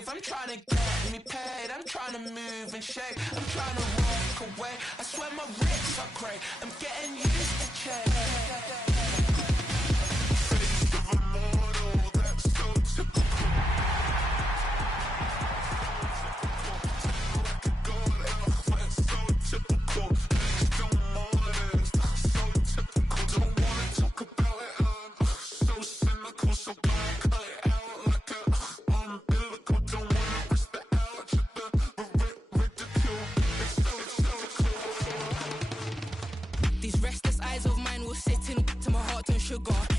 wave. I'm trying to get me paid. I'm trying to move and shake. I'm trying to walk away. I swear my wrists are great. I'm getting used to change. Face of a mortal, that's so typical.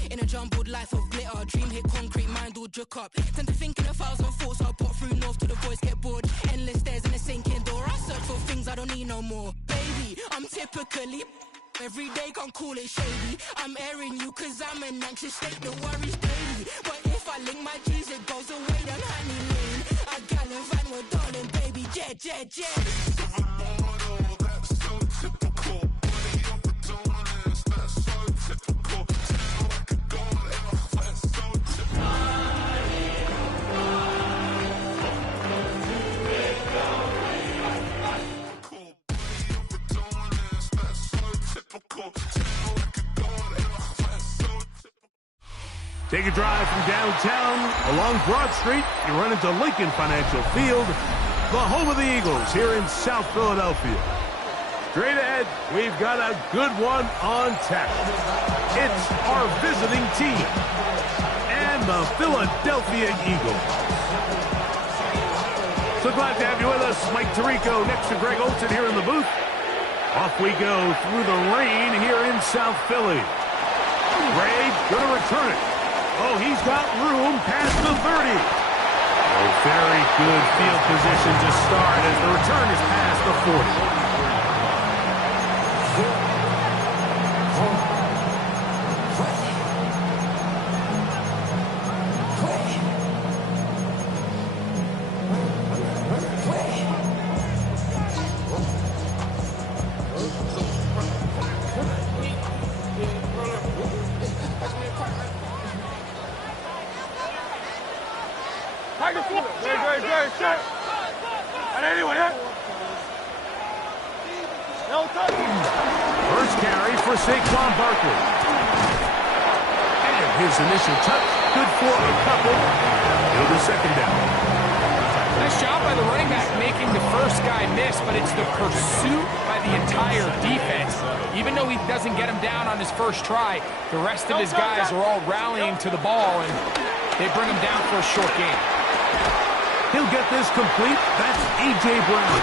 In a jumbled life of glitter, dream hit concrete, mind all jook up. Tend to think in 1,000 thoughts, I'll put through north till the voice get bored. Endless stairs in a sinking door, I search for things I don't need no more. Baby, I'm typically every day, can't call it shady. I'm airing you cause I'm an anxious state, the worries daily. But if I link my G's, it goes away down honey lane. I gallivant with darling, baby, jet, jet, jet. That's so typical. Body of a darkness, that's so typical. Take a drive from downtown along Broad Street. You run into Lincoln Financial Field, the home of the Eagles here in South Philadelphia. Straight ahead, we've got a good one on tap. It's our visiting team and the Philadelphia Eagles. So glad to have you with us. Mike Tirico next to Greg Olsen here in the booth. Off we go through the rain here in South Philly. Greg going to return it. Oh, he's got room past the 30. Oh, very good field position to start as the return is past the 40. First carry for Saquon Barkley. And his initial touch, good for a couple. He'll do second down. Nice job by the running back making the first guy miss, but it's the pursuit by the entire defense. Even though he doesn't get him down on his first try, the rest of his guys are all rallying to the ball, and they bring him down for a short gain. He'll get this complete. That's A.J. Brown.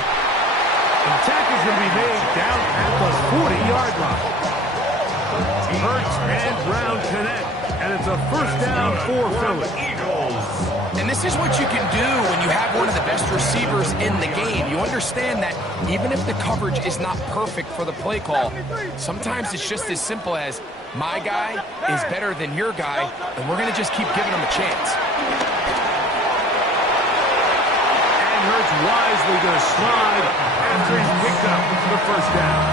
The tackle's going to be made down at the 40-yard line. Hurts and Brown connect, and it's a first down for Philly. And this is what you can do when you have one of the best receivers in the game. You understand that even if the coverage is not perfect for the play call, sometimes it's just as simple as my guy is better than your guy, and we're going to just keep giving him a chance. Hurts wisely going to slide after he's picked up the first down.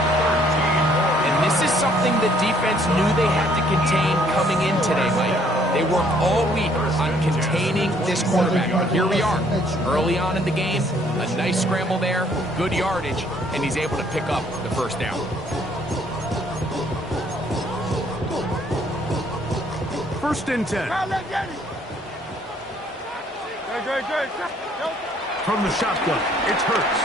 And this is something the defense knew they had to contain coming in today, Mike. They worked all week on containing this quarterback. But here we are, early on in the game, a nice scramble there, good yardage, and he's able to pick up the first down. First and 10. From the shotgun, it's Hurts.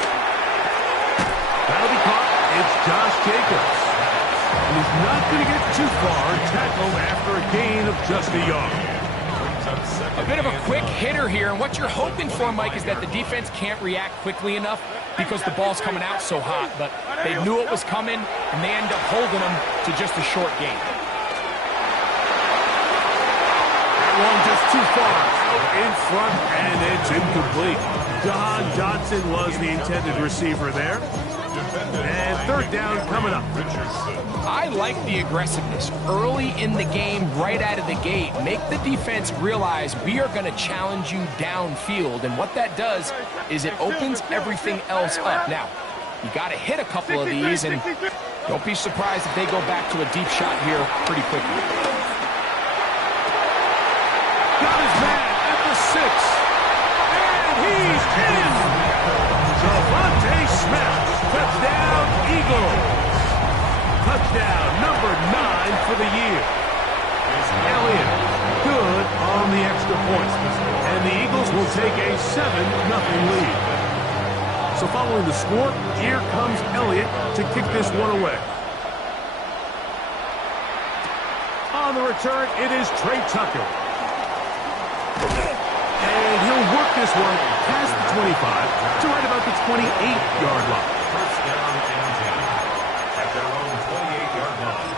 That'll be caught. It's Josh Jacobs. And he's not going to get too far, tackled after a gain of just a yard. A bit of a quick hitter here, and what you're hoping for, Mike, is that the defense can't react quickly enough because the ball's coming out so hot. But they knew it was coming, and they end up holding them to just a short gain. That one just too far. Out in front, and it's incomplete. Don Dotson was the intended receiver there. And third down coming up. I like the aggressiveness early in the game, right out of the gate. Make the defense realize we are going to challenge you downfield. And what that does is it opens everything else up. Now, you got to hit a couple of these, and don't be surprised if they go back to a deep shot here pretty quickly. Got his man at the 6. And he He's in! Devontae Smith, touchdown Eagles! Touchdown number 9 for the year. Elliott, good on the extra point. And the Eagles will take a 7-0 lead. So following the score, here comes Elliott to kick this one away. On the return, it is Trey Tucker. And he'll work this one past the 25 to right about the 28-yard line. First down and 10 at their own 28-yard line.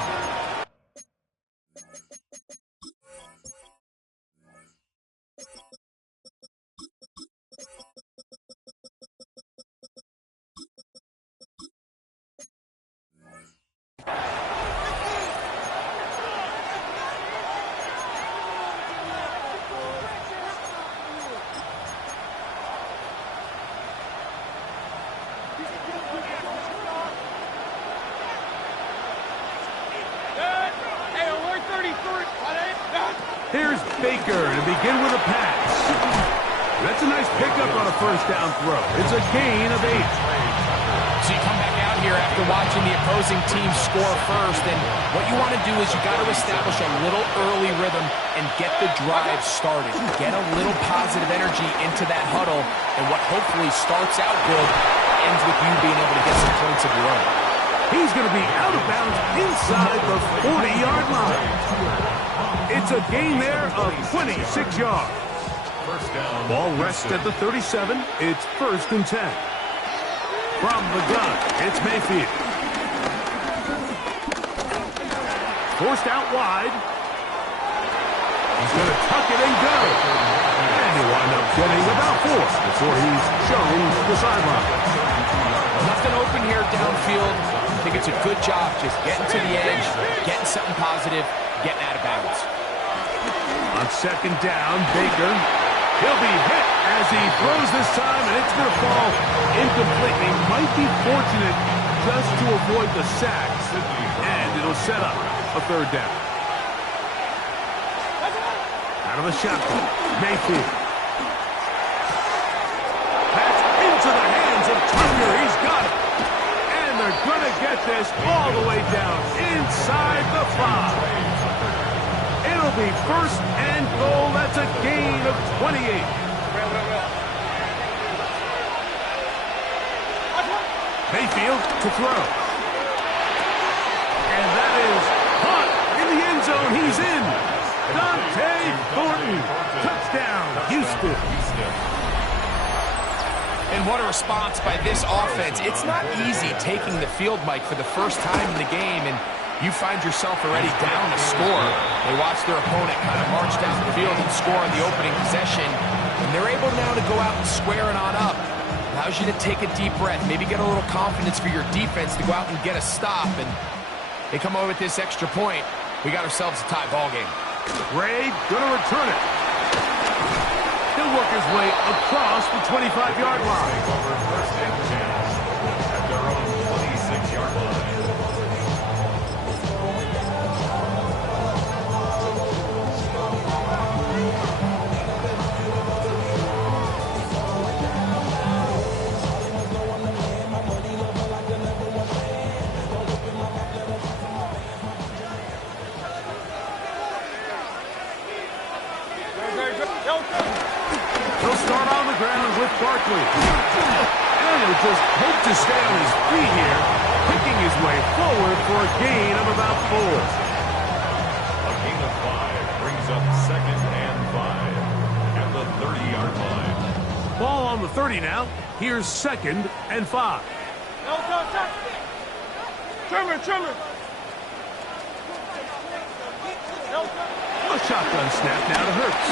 Here's Baker to begin with a pass. That's a nice pickup on a first down throw. It's a gain of 8. So you come back out here after watching the opposing team score first, and what you want to do is you got to establish a little early rhythm and get the drive started. Get a little positive energy into that huddle, and what hopefully starts out good ends with you being able to get some points of your own. He's going to be out of bounds inside the 40-yard line. It's a gain there of 26 yards. First down. Ball rests at the 37. It's 1st and 10. From the gun, it's Mayfield. Forced out wide. He's going to tuck it and go. And he'll wind up getting about 4 before he's shown the sideline. Nothing open here downfield. I think it's a good job just getting to the edge, getting something positive, getting out of bounds. On 2nd down, Baker. He'll be hit as he throws this time, and it's going to fall incomplete. He might be fortunate just to avoid the sacks, and it'll set up a 3rd down. Out of the shotgun, Mayfield. Pass into the hands of Tucker. He's got it. And they're going to get this all the way down inside the 5. It'll be 1st and goal. That's a gain of 28. Mayfield to throw. And that is caught in the end zone. He's in. Dante Thornton. Touchdown, Houston. And what a response by this offense. It's not easy taking the field, Mike, for the first time in the game, and you find yourself already down a score. They watch their opponent kind of march down the field and score on the opening possession, and they're able now to go out and square it on up. Allows you to take a deep breath, maybe get a little confidence for your defense to go out and get a stop, and they come over with this extra point. We got ourselves a tie ball game. Ray gonna return it. He'll work his way across the 25-yard line. Over 1st and 10 at their own 26-yard line. He'll start on the ground with Barkley. And he'll just hope to stay on his feet here, picking his way forward for a gain of about 4. A gain of 5 brings up 2nd and 5 at the 30-yard line. Ball on the 30 now. Here's 2nd and 5. Trimmer. A shotgun snap now to Hurts.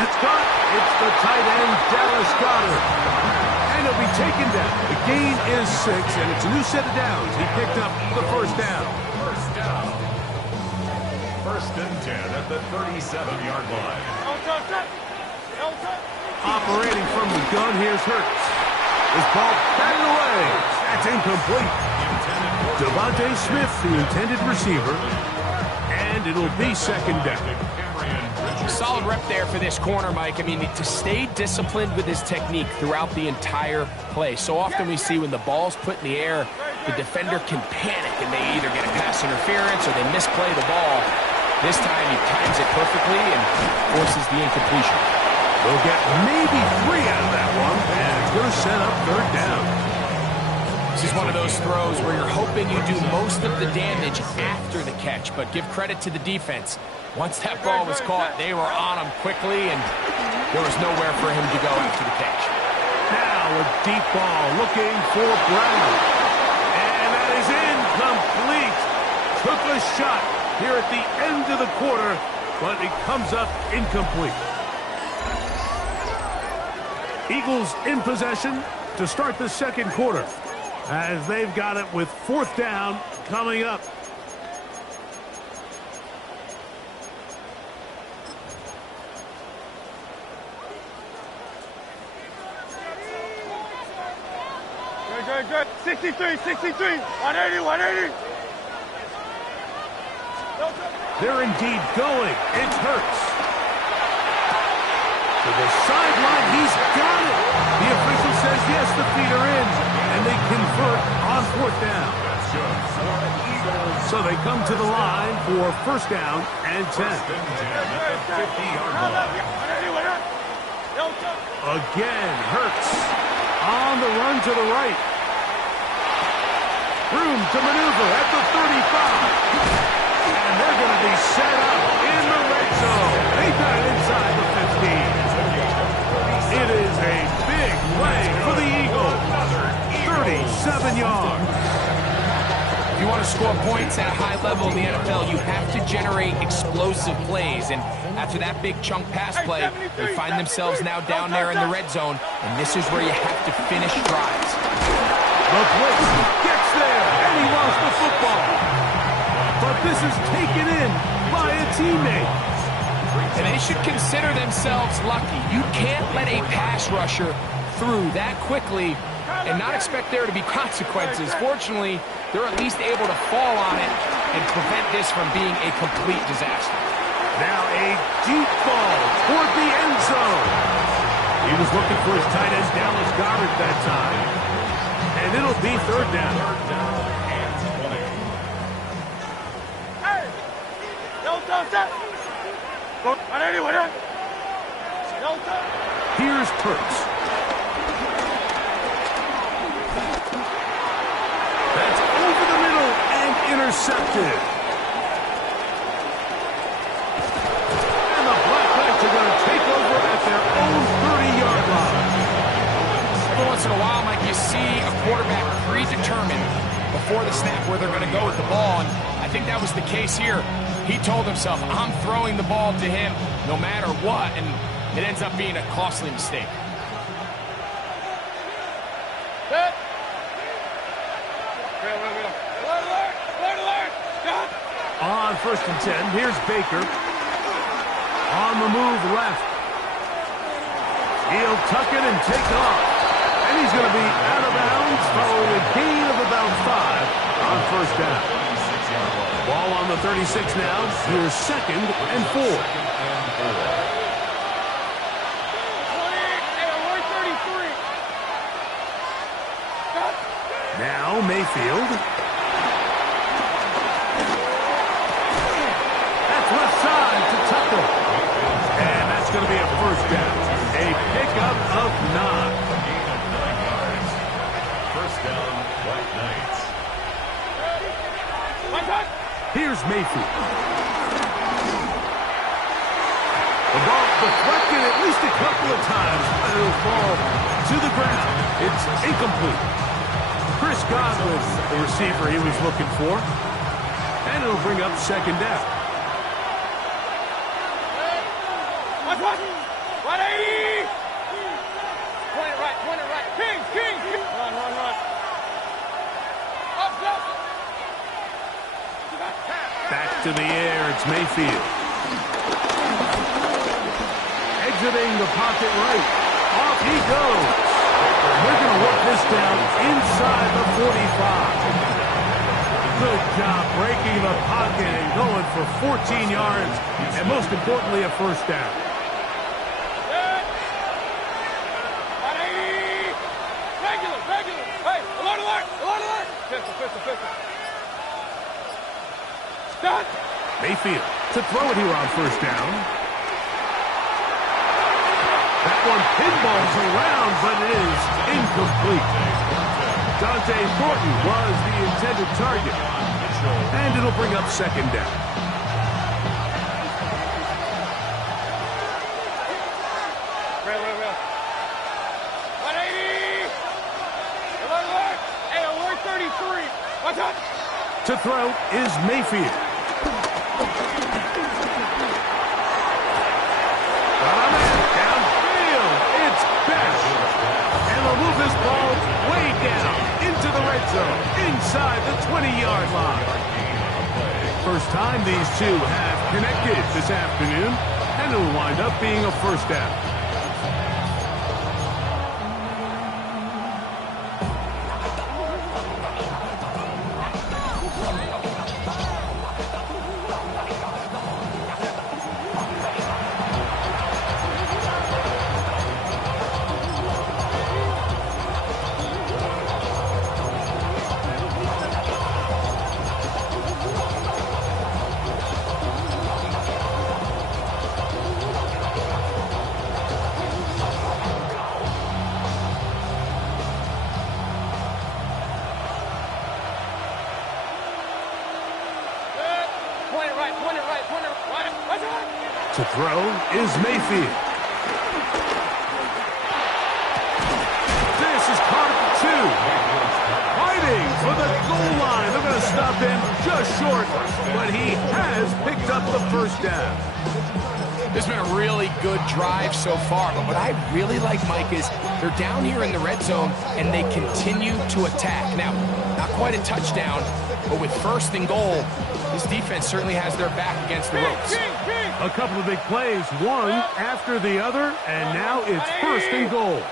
That's caught. It's the tight end, Dallas Goedert. And he'll be taken down. The gain is 6, and it's a new set of downs. He picked up the 1st down. First down. 1st and 10 at the 37-yard line. Operating from the gun, here's Hurts. This ball batted away. That's incomplete. Devontae Smith, the intended receiver. And it'll be 2nd down. Solid rep there for this corner, Mike. I mean, to stay disciplined with his technique throughout the entire play. So often we see when the ball's put in the air, the defender can panic and they either get a pass interference or they misplay the ball. This time he times it perfectly and forces the incompletion. They'll get maybe 3 out of that one, and it's going to set up 3rd down. This is one of those throws where you're hoping you do most of the damage after the catch, but give credit to the defense. Once that ball was caught, they were on him quickly, and there was nowhere for him to go after the catch. Now a deep ball looking for Brown. And that is incomplete. Took a shot here at the end of the quarter, but it comes up incomplete. Eagles in possession to start the 2nd quarter, as they've got it with 4th down coming up. Good. 63, 63, 180, 180. They're indeed going. It hurts. To the sideline, he's got it. The official says yes, the feet are in, and they convert on 4th down. So they come to the line for 1st down and 10. Again, Hurts on the run to the right. Room to maneuver at the 35. And they're going to be set up in the red zone. They got it inside the 15. It is a big play for the Eagles. 37 yards. If you want to score points at a high level in the NFL, you have to generate explosive plays. And after that big chunk pass play, they find themselves now down there in the red zone. And this is where you have to finish drives. The blitz gets there, and he lost the football. But this is taken in by a teammate. And they should consider themselves lucky. You can't let a pass rusher through that quickly and not expect there to be consequences. Fortunately, they're at least able to fall on it and prevent this from being a complete disaster. Now a deep ball toward the end zone. He was looking for his tight end, Dallas Goedert, that time. And it'll be 3rd down. Hey! Don't stop! Here's Hurts. That's over the middle and intercepted. And the Blackbacks are going to take over at their own 30-yard line. Every once in a while, Mike, you see a quarterback predetermined before the snap where they're going to go with the ball, and I think that was the case here. He told himself, I'm throwing the ball to him no matter what, and it ends up being a costly mistake. On 1st and 10, here's Baker. On the move left. He'll tuck it and take off. And he's going to be out of bounds following a gain of about 5 on 1st down. Ball on the 36 now. Here's 2nd and 4. Now Mayfield. That's left side to Tucker. And that's going to be a 1st down. A pickup of 9. 1st down, White Knights. Here's Mayfield. The ball deflected at least a couple of times, but it'll fall to the ground. It's incomplete. Chris Godwin, the receiver he was looking for. And it'll bring up 2nd down. 180! Point it right. King! Run. Up. Back to the air, it's Mayfield. Exiting the pocket right. Off he goes. We're going to work this down inside the 45. Good job breaking the pocket and going for 14 yards, and most importantly, a first down. Regular. Hey, alert. Pistol. Stop. Mayfield to throw it here on first down. That one pinballs around, but it is incomplete. Dante Thornton was the intended target, and it'll bring up second down. Real. 180. Alert. Hey, alert 33. Watch out. To throw is Mayfield. Downfield, it's Best. And they'll move this ball way down into the red zone, inside the 20-yard line. First time these two have connected this afternoon, and it'll wind up being a first down. To throw is Mayfield. This is caught at the 2. Fighting for the goal line. They're going to stop him just short, but he has picked up the first down. This has been a really good drive so far, but what I really like, Mike, is they're down here in the red zone, and they continue to attack. Now, not quite a touchdown, but with first and goal, this defense certainly has their back against the ropes. A couple of big plays, one after the other, and now it's first and goal.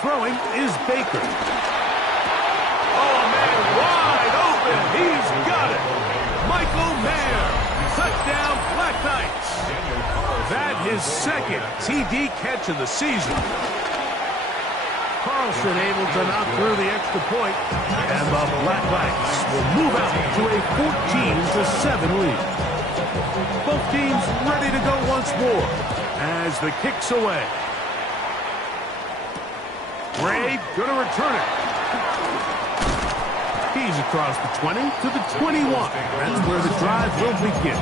Throwing is Baker. Oh, man, wide open. He's got it. Michael Mayer. Touchdown, Black Knights. That his second TD catch of the season. Carlson able to knock through the extra point, and the Black Knights will move out to a 14-7 lead. Both teams ready to go once more as the kick's away. Gray gonna return it. He's across the 20 to the 21. That's where the drive will begin.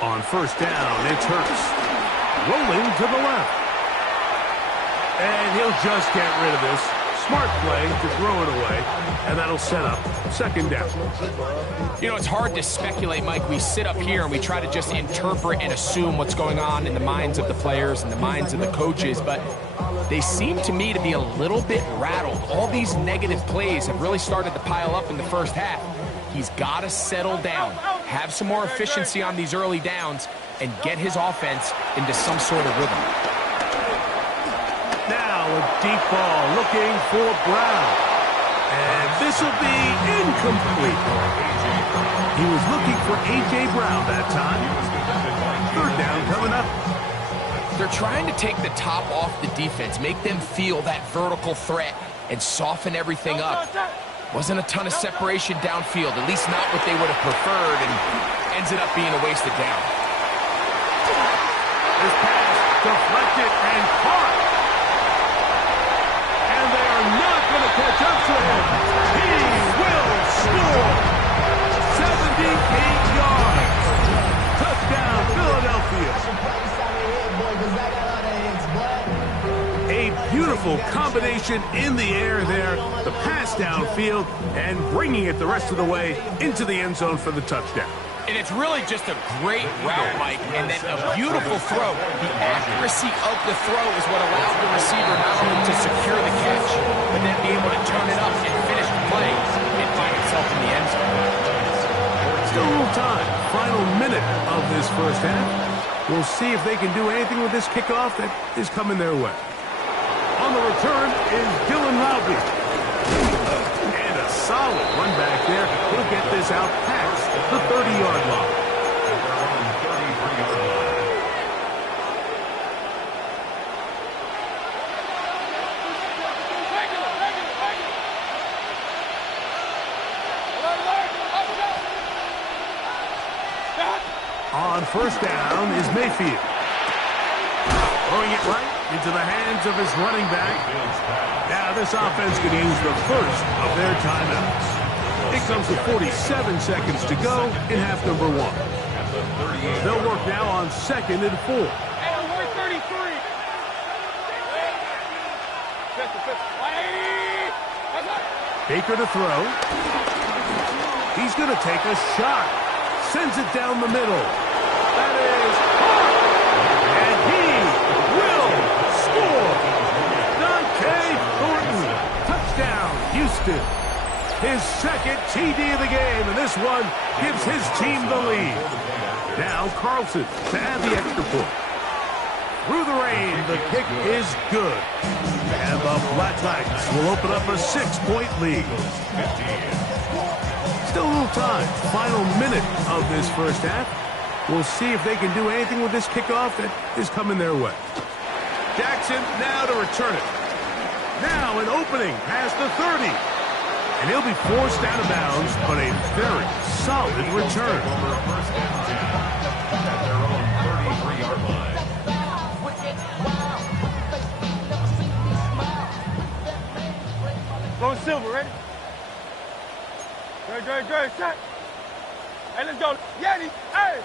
On first down, it's Hurts. Rolling to the left. And he'll just get rid of this. Smart play to throw it away, and that'll set up second down. You know, it's hard to speculate, Mike. We sit up here and we try to just interpret and assume what's going on in the minds of the players and the minds of the coaches, but they seem to me to be a little bit rattled. All these negative plays have really started to pile up in the first half. He's got to settle down, have some more efficiency on these early downs, and get his offense into some sort of rhythm. Now a deep ball looking for Brown. And this will be incomplete. He was looking for A.J. Brown that time. Third down coming up. They're trying to take the top off the defense, make them feel that vertical threat, and soften everything up. Wasn't a ton of separation downfield, at least not what they would have preferred, and ends it up being a wasted down. This pass deflected and caught. And they are not going to catch up to him. He will score. 78 yards. Touchdown, Philadelphia. A beautiful combination in the air there. The pass downfield and bringing it the rest of the way into the end zone for the touchdown. And it's really just a great route, Mike, and then a beautiful throw. The accuracy of the throw is what allowed the receiver not only to secure the catch, but then be able to turn it up and finish the play and find himself in the end zone. Still a little time. Final minute of this first half. We'll see if they can do anything with this kickoff that is coming their way. On the return is Dylan Routledge. And a solid run back there. He'll get this out past the 30-yard line. On first down is Mayfield. Throwing it right into the hands of his running back. Now this offense could use the first of their timeouts. It comes with 47 seconds to go in half number 1. They'll work now on 2nd and 4. Baker to throw. He's going to take a shot. Sends it down the middle. That is hard. And he will score. Dante Thornton. Touchdown, Houston. His second TD of the game, and this one gives his team the lead. Now Carlson to add the extra point. Through the rain, the kick is good. And the Flatbacks will open up a 6-point lead. Still a little time. Final minute of this first half. We'll see if they can do anything with this kickoff that is coming their way. Jackson now to return it. Now an opening past the 30. And he'll be forced out of bounds, but a very solid return. At their own 33-yard line. Going silver, ready? Great, shot. Hey, let's go. Yanni, hey!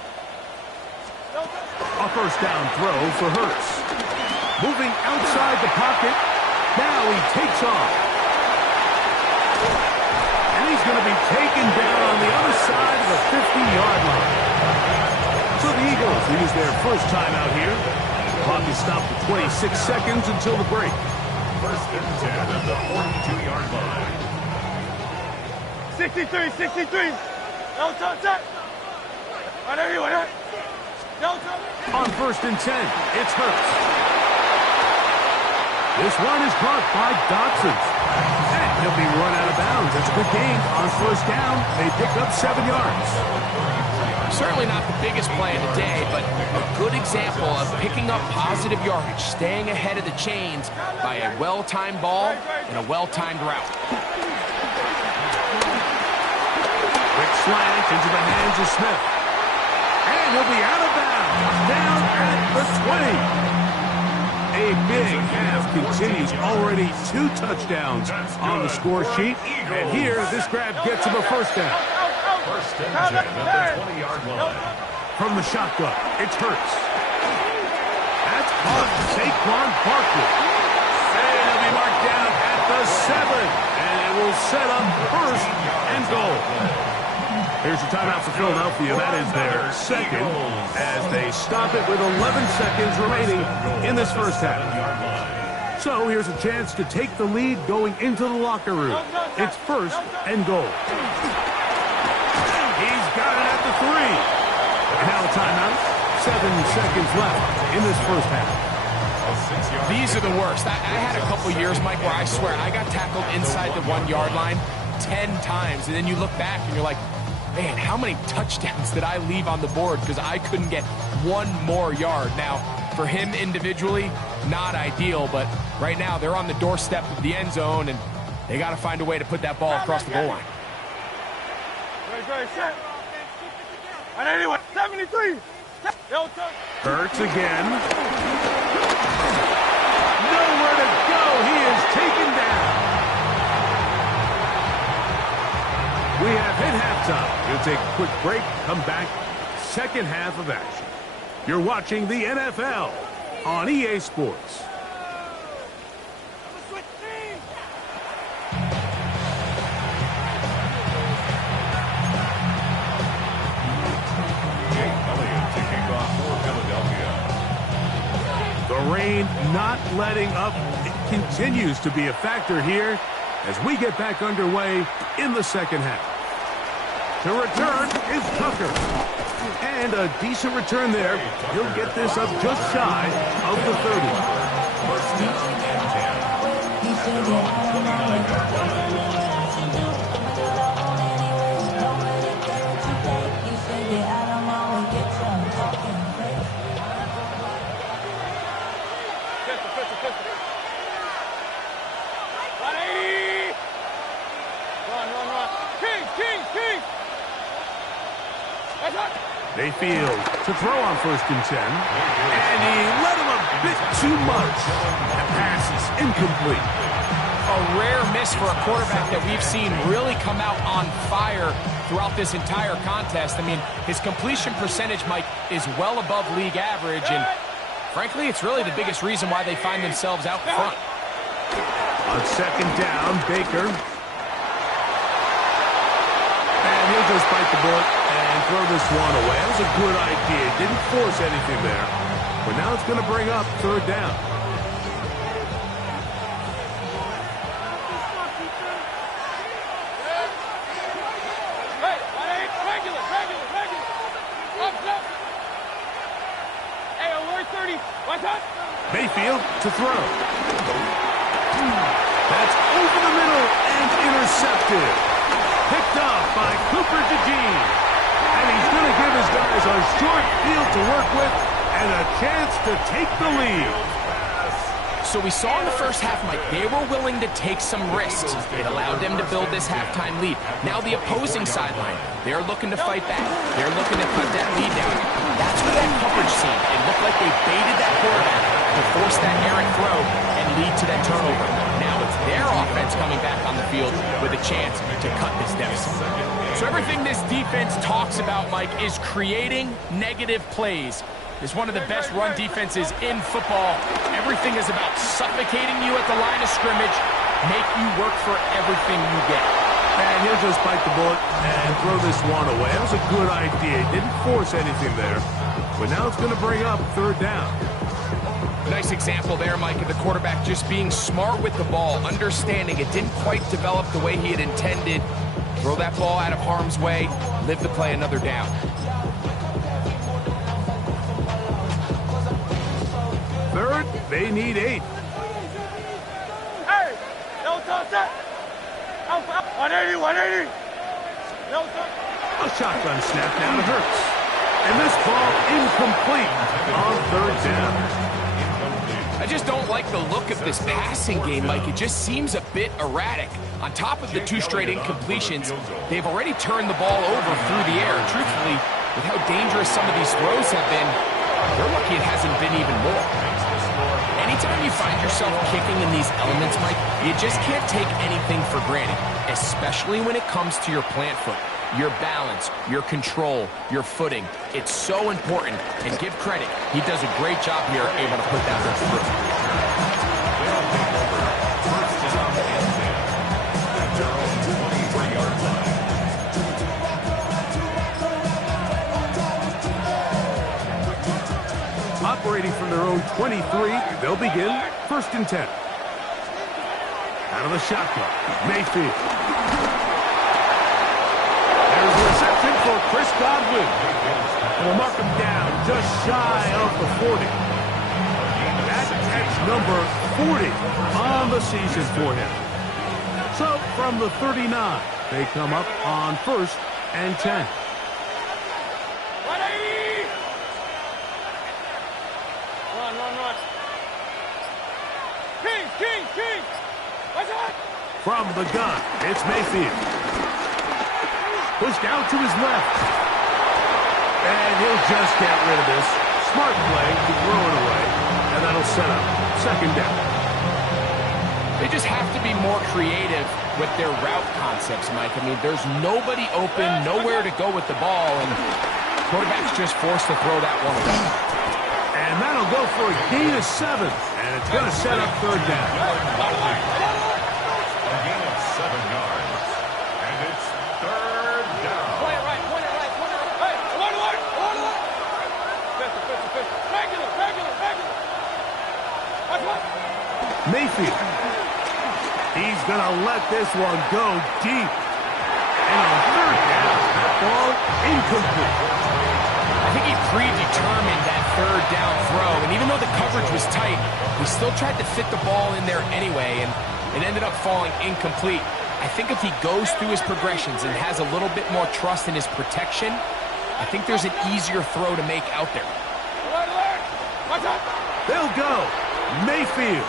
A first down throw for Hurts. Moving outside the pocket. Now he takes off. And he's going to be taken down on the other side of the 50-yard line. So the Eagles use their first time out here. Clock is stopped at 26 seconds until the break. First and 10 at the 42-yard line. 63. No touch. Right there, you right there. No touch. On first and 10, it's Hurts. This one is caught by Dotson. And he'll be run out of bounds. That's a good gain on first down. They pick up 7 yards. Certainly not the biggest play of the day, but a good example of picking up positive yardage, staying ahead of the chains by a well-timed ball and a well-timed route. Quick slant into the hands of Smith. And he'll be out of bounds, down at the 20. A big half continues. Already 2 touchdowns on the score sheet. And here, this grab gets him a first down. First and 10 at the 20-yard line. From the shotgun, it's Hurts. That's caught Saquon Barkley. And he'll be marked down at the 7. And it will set up first and goal. Here's the timeout for Philadelphia. That is their second as they stop it with 11 seconds remaining in this first half. So here's a chance to take the lead going into the locker room. It's first and goal. He's got it at the 3. And now a timeout. 7 seconds left in this first half. These are the worst. I had a couple years, Mike, where I swear I got tackled inside the 1-yard line 10 times. And then you look back and you're like, man, how many touchdowns did I leave on the board because I couldn't get 1 more yard? Now, for him individually, not ideal, but right now they're on the doorstep of the end zone, and they got to find a way to put that ball across the goal line. Great, shot. And anyway, 73. Hurts again. Nowhere to go. He is taken down. We have hit halftime. We'll take a quick break, come back, second half of action. You're watching the NFL on EA Sports. The rain not letting up. It continues to be a factor here as we get back underway in the second half. To return is Tucker. And a decent return there. He'll get this up just shy of the 30. First down and 10. At their own 29-yard line. Mayfield to throw on 1st and 10. And he let him a bit too much. The pass is incomplete. A rare miss for a quarterback that we've seen really come out on fire throughout this entire contest. I mean, his completion percentage, Mike, is well above league average, and frankly, it's really the biggest reason why they find themselves out front. On 2nd down, Baker. And he'll just bite the bullet and throw this one away. That was a good idea. Didn't force anything there. But now it's going to bring up 3rd down. Mayfield to throw. That's over the middle and intercepted. Picked up by Cooper DeJean. And he's going to give his guys a short field to work with and a chance to take the lead. So we saw in the first half, Mike, they were willing to take some risks. It allowed them to build this halftime lead. Now the opposing sideline, they're looking to fight back. They're looking to cut that lead down. That's where that coverage seemed. It looked like they baited that quarterback to force that errant throw and lead to that turnover. Now it's their offense coming back on the field with a chance to cut this deficit. So everything this defense talks about, Mike, is creating negative plays. It's one of the best run defenses in football. Everything is about suffocating you at the line of scrimmage, make you work for everything you get. And he'll just bite the bullet and throw this one away. That was a good idea. Didn't force anything there. But now it's going to bring up 3rd down. Nice example there, Mike, of the quarterback just being smart with the ball, understanding it didn't quite develop the way he had intended. Throw that ball out of harm's way, live to play another down. Third, they need 8. Hey! No touch that! 180, 180! No touch! A shotgun snap down to Hurts. And this ball incomplete on 3rd down. I just don't like the look of this passing game, Mike. It just seems a bit erratic. On top of the 2 straight incompletions, they've already turned the ball over through the air. Truthfully, with how dangerous some of these throws have been, they're lucky it hasn't been even more. Anytime you find yourself kicking in these elements, Mike, you just can't take anything for granted, especially when it comes to your plant foot. Your balance, your control, your footing. It's so important, and give credit. He does a great job here able to put that one through. First down and 10. At their own 23-yard line. Operating from their own 23, they'll begin 1st and 10. Out of the shotgun, Mayfield. There's a reception for Chris Godwin. And we'll mark him down just shy of the 40. That's catch number 40 on the season for him. So from the 39, they come up on 1st and 10. Run. King! What's that? From the gun, it's Mayfield. Pushed out to his left. And he'll just get rid of this. Smart play to throw it away. And that'll set up 2nd down. They just have to be more creative with their route concepts, Mike. I mean, there's nobody open, nowhere to go with the ball, and quarterback's just forced to throw that one away. And that'll go for a gain of 7. And it's going to set up 3rd down. A gain of 7 yards. And it's 3rd down. Point it right. Hey, one. Regular. Mayfield. He's going to let this one go deep. And on 3rd down, that ball incomplete. I think he predetermined that third down throw, and even though the coverage was tight, he still tried to fit the ball in there anyway, and it ended up falling incomplete. I think if he goes through his progressions and has a little bit more trust in his protection, I think there's an easier throw to make out there. They'll go. Mayfield.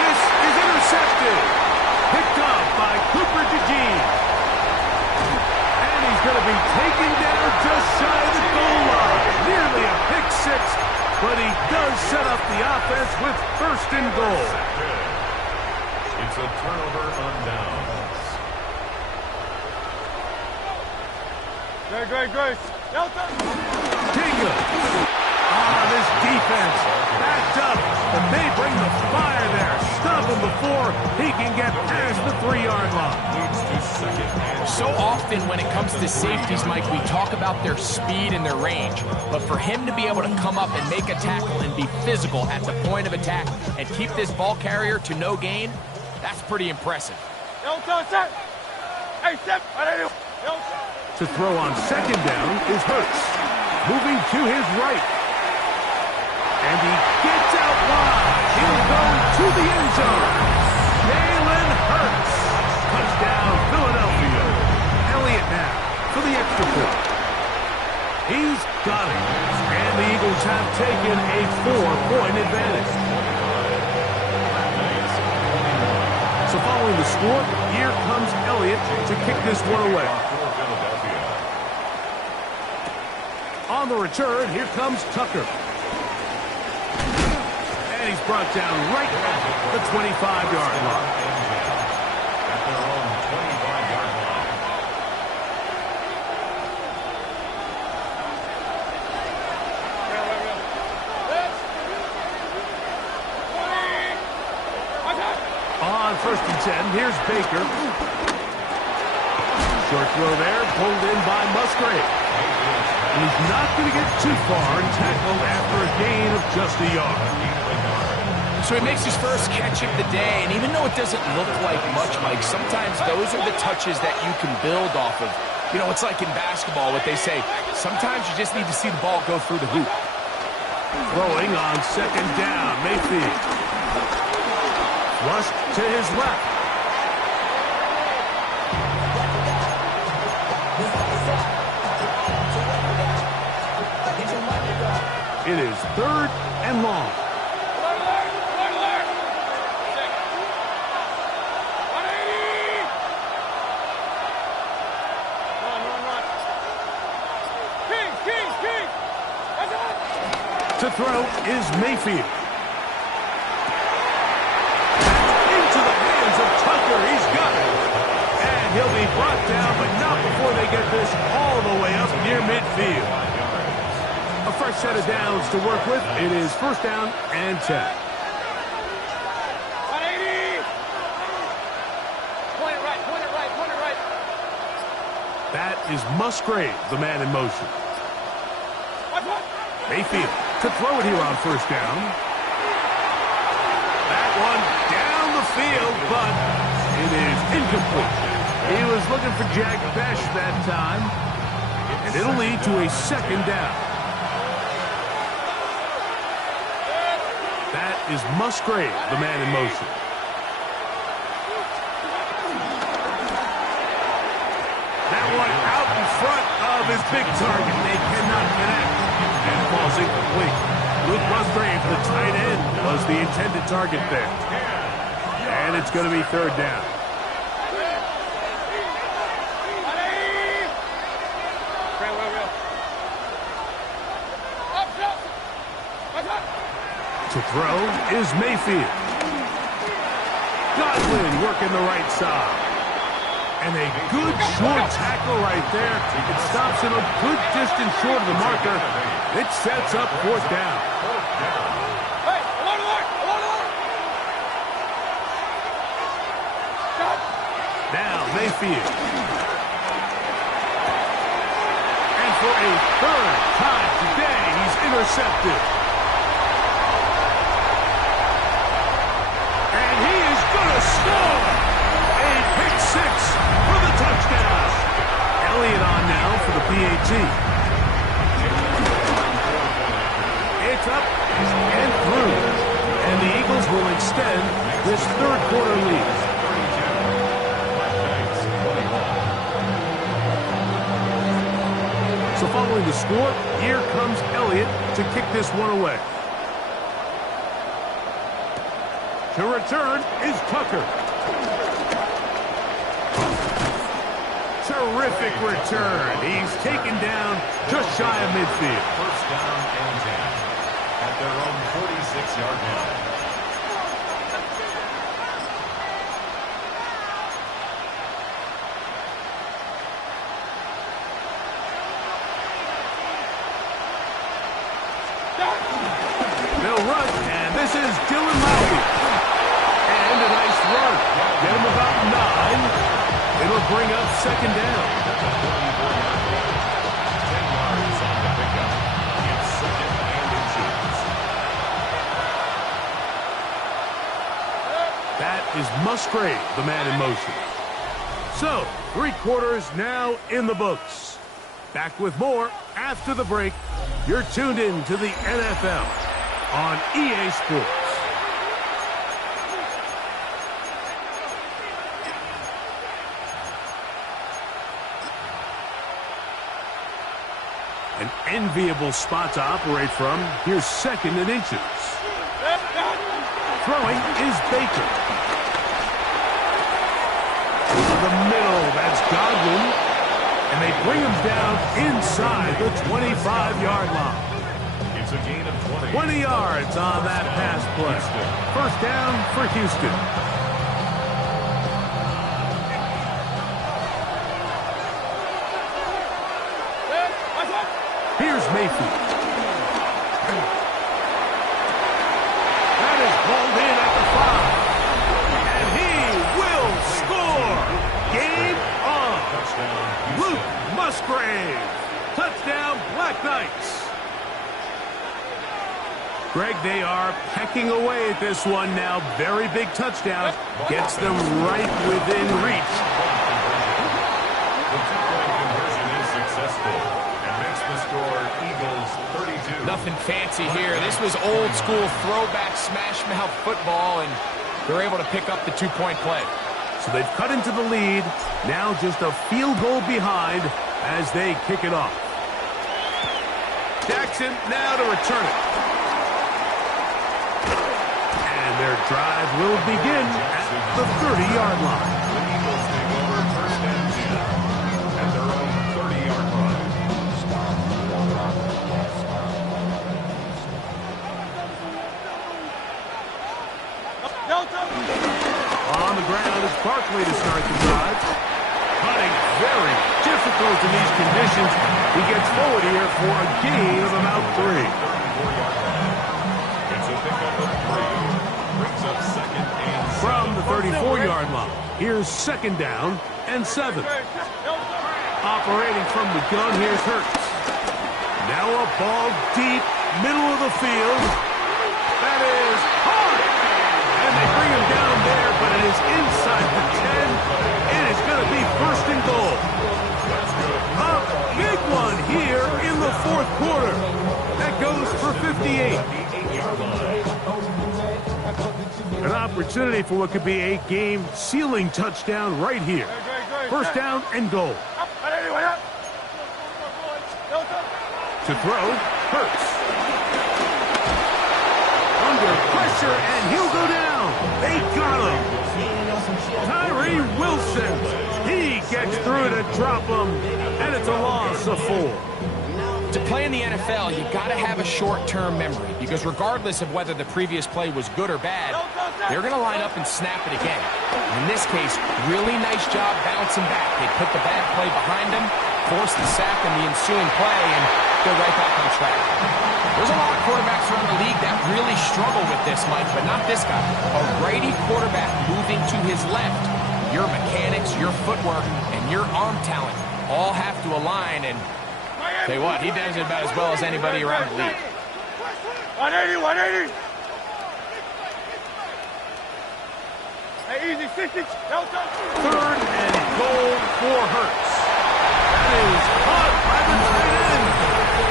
This is intercepted. Picked up by Cooper DeJean. And he's going to be taken down just shy of the goal line. Nearly a pick six, but he does set up the offense with first and goal. It's a turnover on downs. Great. Jacob. This defense backed up, and they bring the fire there. Stop him before he can get past the 3-yard line. Leads to second and So often when it comes to safeties, Mike, we talk about their speed and their range. But for him to be able to come up and make a tackle and be physical at the point of attack and keep this ball carrier to no gain, that's pretty impressive. To throw on second down is Hurts. Moving to his right. And he gets out wide. He'll go to the end zone. Jalen Hurts. Touchdown, Philadelphia. Elliott now for the extra point. He's got it. And the Eagles have taken a 4-point advantage. So following the score, here comes Elliott to kick this one away. On the return, here comes Tucker. And he's brought down right at the 25-yard line. at their own 25-yard line. On 1st and 10, here's Baker. Short throw there, pulled in by Musgrave. And he's not going to get too far and tackled after a gain of just a yard. So he makes his first catch of the day, and even though it doesn't look like much, Mike, sometimes those are the touches that you can build off of. You know, it's like in basketball, what they say, sometimes you just need to see the ball go through the hoop. Throwing on 2nd down, Mayfield. Flushed to his left. It is 3rd and long. To throw is Mayfield. Into the hands of Tucker. He's got it. And he'll be brought down, but not before they get this all the way up near midfield. A fresh set of downs to work with. It is 1st down and 10. 180. Point it right. That is Musgrave, the man in motion. Mayfield to throw it here on 1st down. That one down the field, but it is incomplete. He was looking for Jack Bech that time, and it'll lead to a 2nd down. That is Musgrave, the man in motion. That one out in front of his big target. They cannot connect. And falls incomplete. Luke Musgrave, the tight end, was the intended target there. And it's going to be 3rd down. To throw is Mayfield. Godwin working the right side. And a good short tackle right there. It stops him a good distance short of the marker. It sets up 4th down. Now Mayfield. And for a 3rd time today, he's intercepted. And he is going to score. A pick 6. tee. It's up and through. And the Eagles will extend this third quarter lead. So following the score, here comes Elliott to kick this one away. To return is Tucker. Terrific return. He's taken down just shy of midfield. First down and 10 at their own 46-yard line. They'll run, and this is Dylan Lowry. And a nice run. Get him about 9. It'll bring up second down. 10 yards on the pickup. It's second and inches. That is Musgrave, the man in motion. So, 3 quarters now in the books. Back with more after the break. You're tuned in to the NFL on EA Sports. An enviable spot to operate from. Here's second and inches. Throwing is Baker. Over the middle, that's Godwin. And they bring him down inside the 25-yard line. It's a gain of 20. 20 yards on that pass play. First down for Houston. Here's Mayfield. That is pulled in at the 5. And he will score. Game on. Luke Musgrave. Touchdown, Black Knights. Greg, they are pecking away at this one now. Very big touchdown. Gets them right within reach. The two-point conversion is successful and makes the score Eagles 32. Nothing fancy here. This was old school throwback smash mouth football, and they're able to pick up the 2-point play. So they've cut into the lead. Now just a field goal behind as they kick it off. Jackson now to return it. And their drive will begin at the 30-yard line. The Eagles take over first and 10 at their own 30-yard line. On the ground, it's Barkley to start the drive. Cutting very difficult in these conditions. He gets forward here for a gain of about 3. 34-yard line. It's a pickup of 3. Brings up second and 7. From the 34-yard line, here's second down and 7. Operating from the gun, here's Hurts. Now a ball deep, middle of the field. That is hard. And they bring him down there, but it is inside the 10. It is going to be first and goal. A big one here in the fourth quarter. That goes for 58. An opportunity for what could be a game-sealing touchdown right here. First down and goal. To throw, Hurts. Under pressure, and he'll go down. They got him. Tyree Wilson. He gets through to drop him, and it's a loss of 4. To play in the NFL, you got to have a short-term memory, because regardless of whether the previous play was good or bad, they're going to line up and snap it again. In this case, really nice job bouncing back. They put the bad play behind them, forced the sack in the ensuing play, and they're right back on track. There's a lot of quarterbacks around the league that really struggle with this, Mike, but not this guy. A righty quarterback moving to his left. Your mechanics, your footwork, and your arm talent all have to align, and tell you what, he does it about as well as anybody around the league. 180, 180. Hey, easy, 60. Third and goal for Hurts. That is caught by the tight end.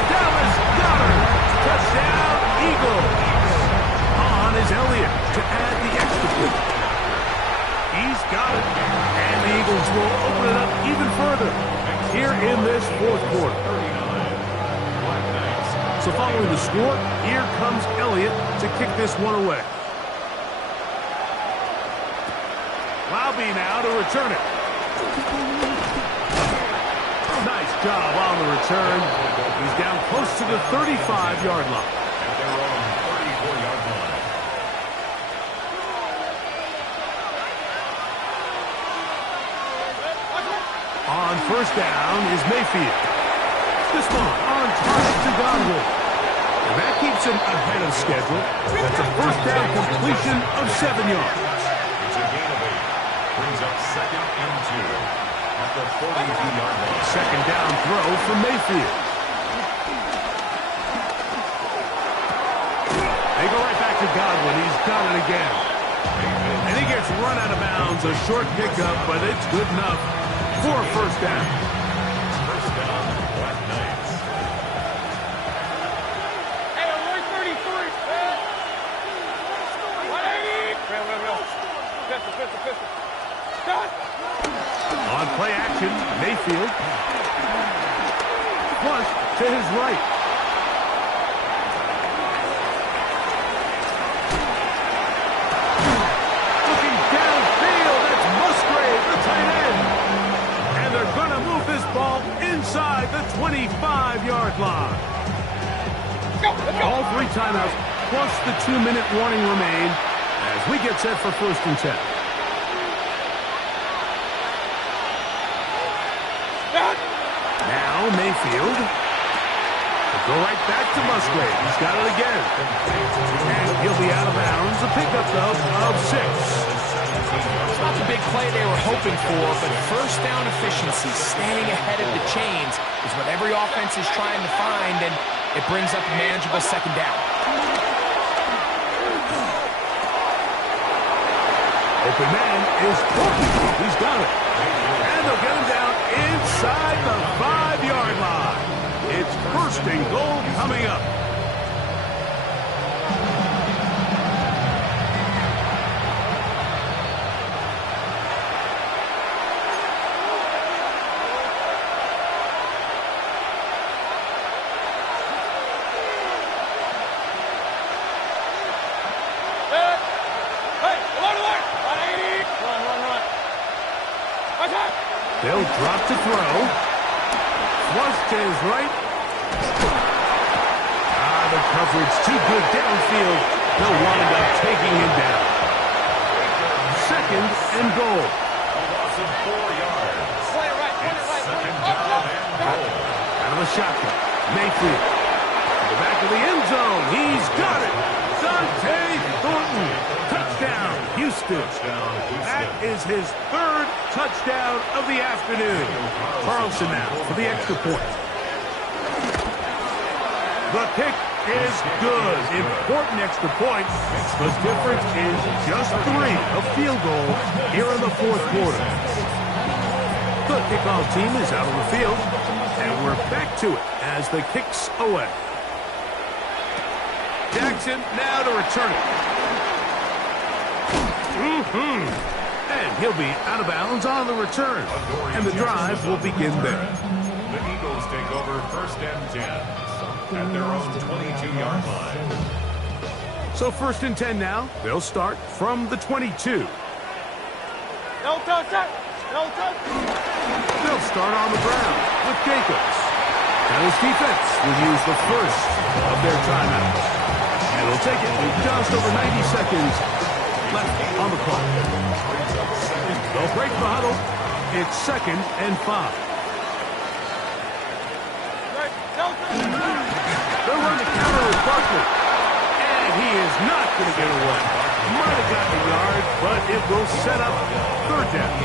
Dallas Goedert. Touchdown, Eagles. On is Elliott to add the extra point. He's got it. And the Eagles will open it up even further here in this fourth quarter. So following the score, here comes Elliott to kick this one away. Laube now to return it. Nice job on the return. He's down close to the 35-yard line. At their own 34-yard line. On first down is Mayfield. This one on target to Godwin. And that keeps him ahead of schedule. That's a first down completion of 7 yards. It's a gain of 8. Brings up 2nd and 2 at the 42-yard line. Second down throw for Mayfield. They go right back to Godwin. He's got it again. And he gets run out of bounds. A short pickup, but it's good enough for a first down. First down, Black Knights. Hey, I'm 133. 180. Pistol. Done. On play action, Mayfield. Flush to his right. Looking downfield, that's Musgrave, the tight end. And they're going to move this ball inside the 25-yard line. All 3 timeouts plus the 2-minute warning remain as we get set for 1st and 10. Now Mayfield will go right back to Musgrave. He's got it again. And he'll be out of bounds. A pickup, though, of 6. It's not the big play they were hoping for, but first down efficiency, staying ahead of the chains, is what every offense is trying to find, and it brings up a manageable second down. Open man is Porky. He's got it. And they'll get him down inside the 5-yard line. It's 1st and goal coming up. They'll drop to throw. Flush to his right. The coverage too good downfield. They'll wind up taking him down. 2nd and goal. A loss of 4 yards. It's 2nd down and goal. Out of the shotgun. Mayfield. To the back of the end zone. He's got it. Dante Thornton. Touchdown, Houston. That is his 3rd touchdown of the afternoon. Carlson now for the extra point. The kick is good. Important extra point. The difference is just 3, a field goal here in the 4th quarter. The kickoff team is out on the field, and we're back to it as the kick's away. Jackson now to return it. And he'll be out of bounds on the return. And the drive will begin there. The Eagles take over 1st and 10 at their own 22-yard line. So 1st and 10 now. They'll start from the 22. No touch. They'll start on the ground with Jacobs. Now this defense will use the first of their timeouts. And it'll take it with just over 90 seconds left on the clock. They'll break the huddle. It's 2nd and 5. They'll run the counter with Barkley. And he is not going to get away. Might have gotten a yard, but it will set up 3rd down.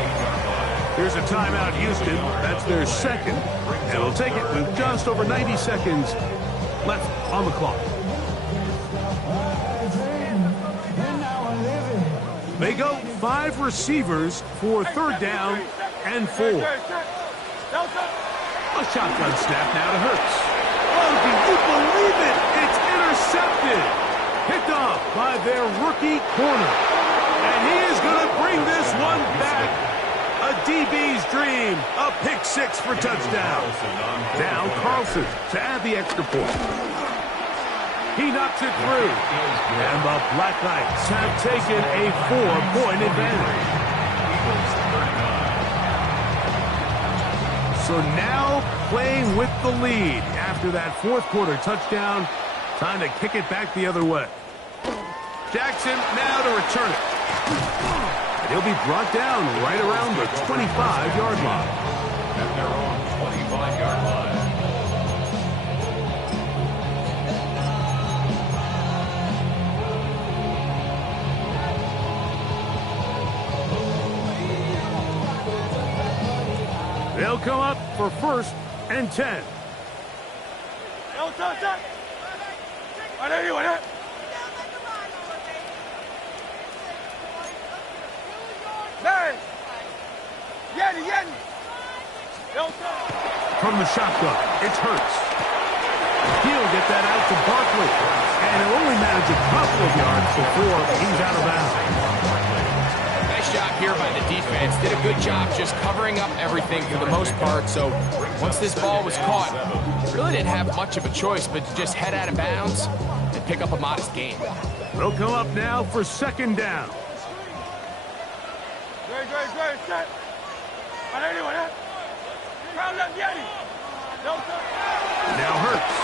Here's a timeout, Houston. That's their 2nd. And they'll take it with just over 90 seconds left on the clock. They go 5 receivers for 3rd down and 4. A shotgun snap now to Hurts. Oh, do you believe it? It's intercepted. Picked off by their rookie corner. And he is going to bring this one back. A DB's dream. A pick six for touchdown. Now Carlson to add the extra point. He knocks it through. And the Black Knights have taken a 4-point advantage. So now playing with the lead after that fourth quarter touchdown. Time to kick it back the other way. Jackson now to return it. And he'll be brought down right around the 25-yard line. At their own 25-yard line. They'll come up for 1st and 10. From the shotgun, it's Hurts. He'll get that out to Barkley. And he'll only manage a couple of yards before he's out of bounds. Nice job here by the defense. Did a good job just covering up everything for the most part. So once this ball was caught, really didn't have much of a choice but to just head out of bounds and pick up a modest gain. They'll come up now for 2nd down. Now Hurts.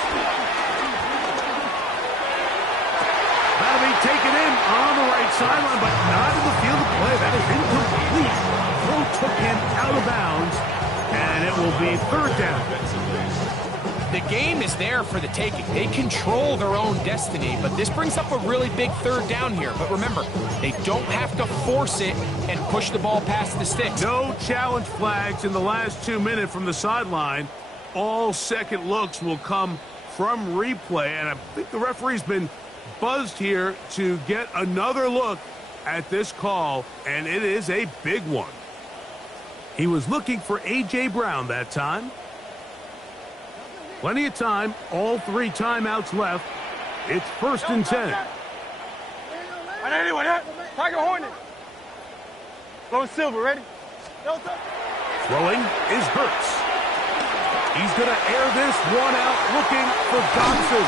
That'll be taken in on the right sideline, but not in the field of play. That is incomplete. Throw took him out of bounds, and it will be 3rd down. The game is there for the taking. They control their own destiny, but this brings up a really big 3rd down here. But remember, they don't have to force it and push the ball past the sticks. No challenge flags in the last 2 minutes from the sideline. All second looks will come from replay, and I think the referee's been buzzed here to get another look at this call, and it is a big one. He was looking for A.J. Brown that time. Plenty of time, all 3 timeouts left. It's 1st and 10. Tiger Hornet. Lone Silver, ready? Throwing is Hurts. He's going to air this one out looking for Dodson.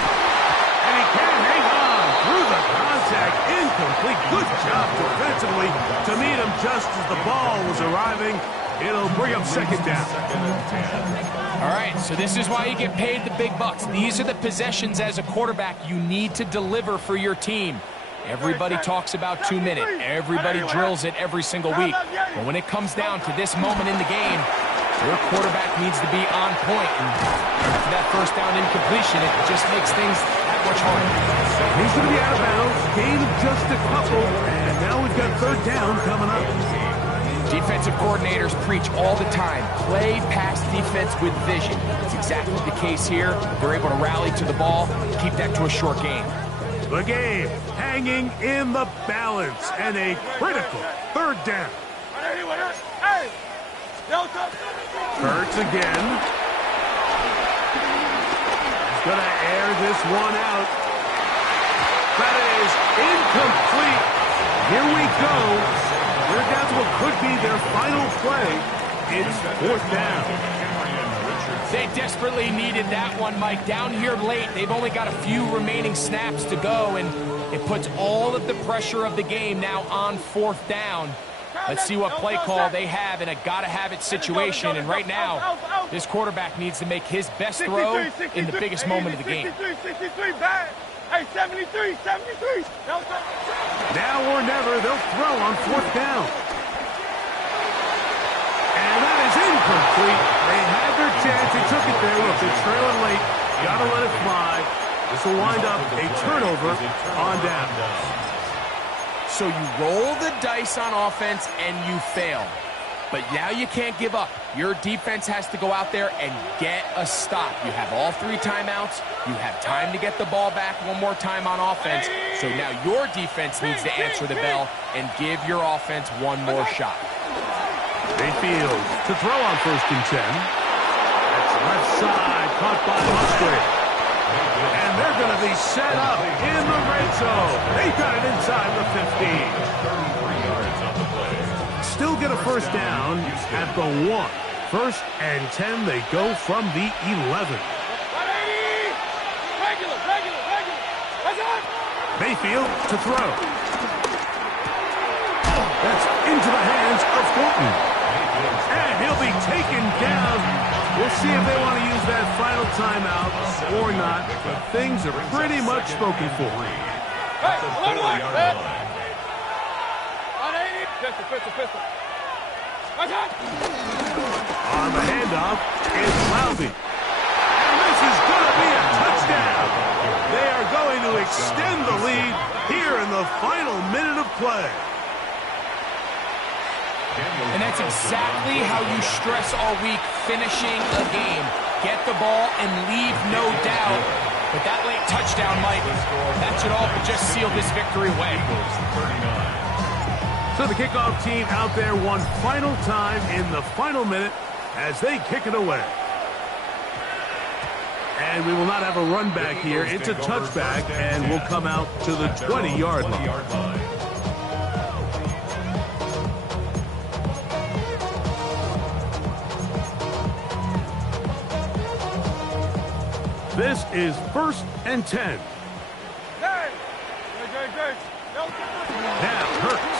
And he can't hang on through the contact. Incomplete. Good job defensively to meet him just as the ball was arriving. It'll bring up 2nd down. All right, so this is why you get paid the big bucks. These are the possessions as a quarterback you need to deliver for your team. Everybody talks about 2 minutes. Everybody drills it every single week. But when it comes down to this moment in the game, your quarterback needs to be on point. And after that 1st down incompletion, it just makes things that much harder. He's going to be out of bounds. Gain of just a couple. And now we've got 3rd down coming up. Defensive coordinators preach all the time, play pass defense with vision. It's exactly the case here. They're able to rally to the ball, keep that to a short game. The game hanging in the balance, and a critical 3rd down. Hurts again. He's going to air this one out. That is incomplete. Here we go. We're down to what could be their final play. It's 4th down. They desperately needed that one, Mike. Down here late, they've only got a few remaining snaps to go, and it puts all of the pressure of the game now on 4th down. Let's see what play call they have in a gotta-have-it situation. And right now, this quarterback needs to make his best throw in the biggest moment of the game. 63, bad. Hey, 73. Now or never, they'll throw on 4th down. And that is incomplete. They had their chance. They took it there. Look, they're trailing late. Got to let it fly. This will wind up a turnover on down. So you roll the dice on offense and you fail. But now you can't give up. Your defense has to go out there and get a stop. You have all 3 timeouts. You have time to get the ball back one more time on offense. So now your defense needs to answer the bell and give your offense one more shot. Mayfield to throw on 1st and 10. That's left side, caught by Musgrave. And they're going to be set up in the red zone. They got it inside the 15. 33 yards on the play. Still get a first down at the 1. First and 10, they go from the 11. Mayfield to throw. That's into the hands of Thornton. And he'll be taken down. We'll see if they want to use that final timeout or not. But things are pretty much spoken for. On the handoff is Laube. And this is going to be a touchdown. They are going to extend the lead here in the final minute of play. And that's exactly how you stress all week, finishing a game. Get the ball and leave no doubt. But that late touchdown, Mike, that should all but just seal this victory away. So the kickoff team out there one final time in the final minute as they kick it away. And we will not have a run back here. It's a touchback, and we'll come out to the 20-yard line. This is first and 10. Now Hurts.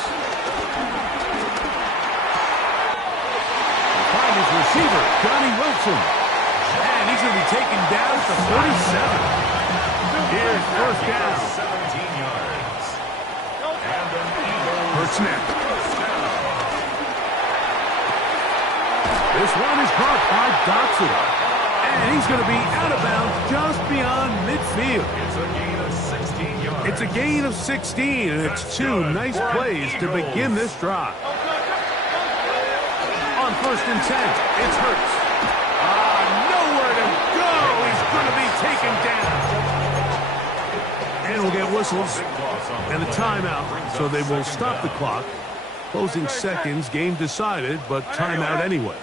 Find his receiver, Johnny Wilson. And he's going to be taken down at the 47. Here's first down. 17 yards. Hurts now. This one is caught by Dotson. And he's going to be out of bounds just beyond midfield. It's a gain of 16 yards. It's a gain of 16, and it's two nice plays to begin this drive. On first and 10, it's Hurts. Nowhere to go. He's going to be taken down. And we'll get whistles and a timeout, so they will stop the clock. Closing seconds, game decided, but timeout anyway.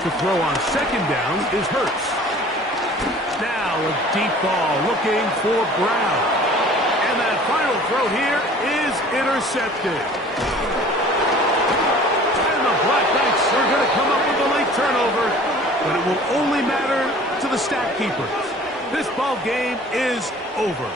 To throw on second down is Hurts. Now a deep ball looking for Brown. And that final throw here is intercepted. And the Black Knights are going to come up with a late turnover, but it will only matter to the stat keepers. This ball game is over.